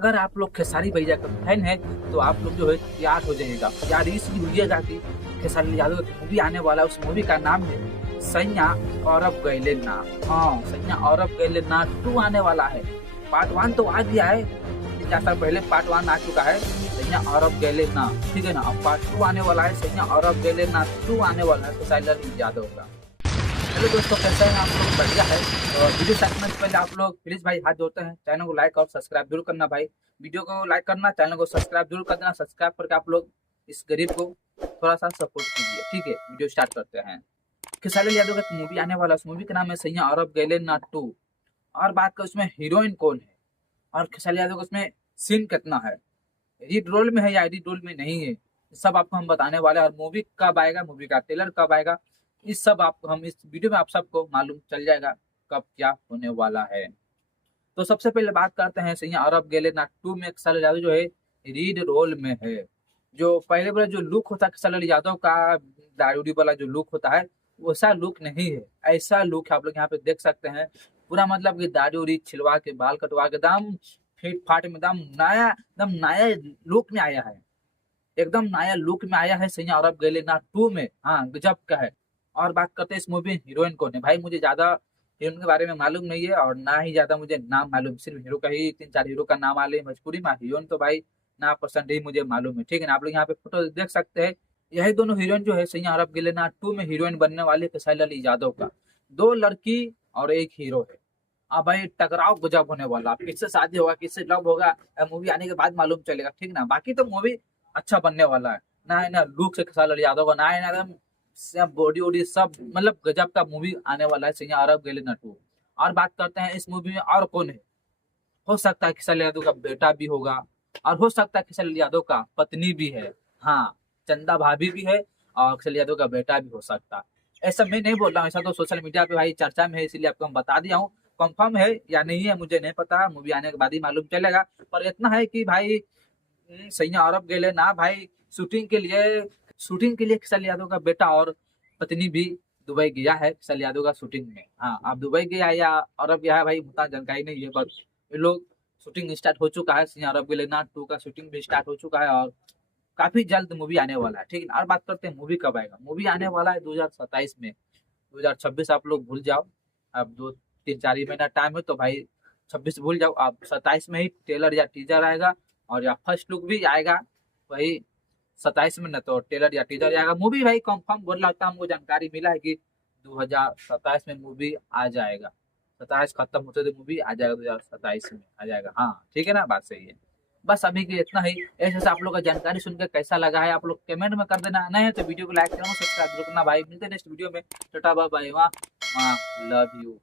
अगर आप लोग खेसारी भैया का फैन है तो आप लोग जो है तैयार हो जाइएगा, यार इसलिए होइएगा कि खेसारी यादव का मूवी आने वाला है। उस मूवी का नाम है सैया औरब गइले ना। हाँ, सैया औरब गइले ना 2 आने वाला है। पार्ट 1 तो आ गया है, 4 साल पहले पार्ट 1 आ चुका है, सैया औरब गइले ना, ठीक है ना। अब पार्ट 2 आने वाला है, सैया औरब गइले ना 2 आने वाला है खेसारी यादव का। हेलो दोस्तों, कैसे हैं आप लोग? बढ़िया है। और वीडियो स्टार्ट करने से पहले आप लोग प्लीज भाई हाथ जोड़ते हैं, चैनल को लाइक और सब्सक्राइब जरूर करना भाई। वीडियो को लाइक करना, चैनल को सब्सक्राइब जरूर कर देना। सब्सक्राइब करके आप लोग इस गरीब को थोड़ा सा सपोर्ट कीजिए, ठीक है। वीडियो स्टार्ट करते हैं। खेसारी यादव का मूवी आने वाला है, उस मूवी का नाम है सैया औरब गइले ना 2। और बात करें उसमें हीरोइन कौन है और खेसारी यादव का उसमें सीन कितना है, लीड रोल में है या लीड रोल में नहीं है, सब आपको हम बताने वाले हैं। और मूवी कब आएगा, मूवी का ट्रेलर कब आएगा, इस सब आपको हम इस वीडियो में आप सबको मालूम चल जाएगा कब क्या होने वाला है। तो सबसे पहले बात करते हैं सैया औरब गइले ना 2 में खेसारी यादव जो है लीड रोल में है। जो पहले वाला जो लुक होता है खेसारी यादव का, दाढ़ी वाला जो लुक होता है वैसा लुक नहीं है, ऐसा लुक आप लोग यहाँ पे देख सकते हैं। पूरा मतलब कि दाढ़ी उड़ी छिलवा के, बाल कटवा के एकदम फिट फाट में एकदम नया लुक में आया है, एकदम नया लुक में आया है सैया औरब गइले ना 2 में। हाँ, गजब का है। और बात करते हैं इस मूवी में हीरोइन कौन है। भाई मुझे ज्यादा हीरोइन के बारे में मालूम नहीं है और ना ही ज्यादा मुझे नाम मालूम, सिर्फ हीरो का ही 3-4 हीरो का नाम आले भोजपुरी में। हीरोइन तो भाई ना परसेंट ही मुझे मालूम है, ठीक है ना। आप लोग यहाँ पे फोटो देख सकते हैं, यही दोनों हीरोइन जो है सैया औरब गइले ना 2 में हीरोइन बनने वाली है खेसारी यादव का। 2 लड़की और 1 हीरो है। अब भाई टकराव गजब होने वाला, किससे शादी होगा किससे लव होगा मूवी आने के बाद मालूम चलेगा, ठीक ना। बाकी तो मूवी अच्छा बनने वाला है। ना है ना लुक से खेसारी यादव का, ना है ना एकदम सब बॉडी वॉडी सब, मतलब गजब का मूवी आने वाला है सैया औरब गइले ना 2। और बात करते हैं इस मूवी में और कौन है। हो सकता है खेसारी यादव का बेटा भी होगा और हो सकता है खेसारी यादव का पत्नी भी है। हाँ, चंदा भाभी भी है और खेसारी यादव का बेटा भी हो सकता है। ऐसा मैं नहीं बोल रहा हूँ, ऐसा तो सोशल मीडिया पे भाई चर्चा में है, इसीलिए आपको हम बता दिया हूँ। कंफर्म है या नहीं है मुझे नहीं पता, मूवी आने के बाद ही मालूम चलेगा। पर इतना है कि भाई सैया औरब गइले ना भाई शूटिंग के लिए खेसारी यादव का बेटा और पत्नी भी दुबई गया है खेसारी यादव का शूटिंग में। हाँ, अब दुबई गया है या औरब गया है भाई उतना जानकारी नहीं है, बस ये लोग शूटिंग स्टार्ट हो चुका है, सैया औरब गइले ना 2 का शूटिंग भी स्टार्ट हो चुका है और काफी जल्द मूवी आने वाला है, ठीक है। और बात करते हैं मूवी कब आएगा। मूवी आने वाला है 2027 में। 2026 आप लोग भूल जाओ, अब 2-3-4 ही महीना टाइम है, तो भाई 26 भूल जाओ, आप 27 में ही ट्रेलर या टीजर आएगा और या फर्स्ट लुक भी आएगा वही 27 में, ना तो ट्रेलर या टीजर आएगा। मूवी भाई कंफर्म बोल रहा था, हमको जानकारी मिला है कि 2027 में मूवी आ जाएगा। 27 खत्म होते तो मूवी आ जाएगा, 2027 में आ जाएगा। हाँ ठीक है ना, बात सही है। बस अभी के इतना ही। ऐसे से आप लोग का जानकारी सुनकर कैसा लगा है आप लोग कमेंट में कर देना, नहीं है तो वीडियो को लाइक करना, सब्सक्राइब करना भाई। मिलते हैं नेक्स्ट वीडियो में। टाटा बाय बाय, लव यू।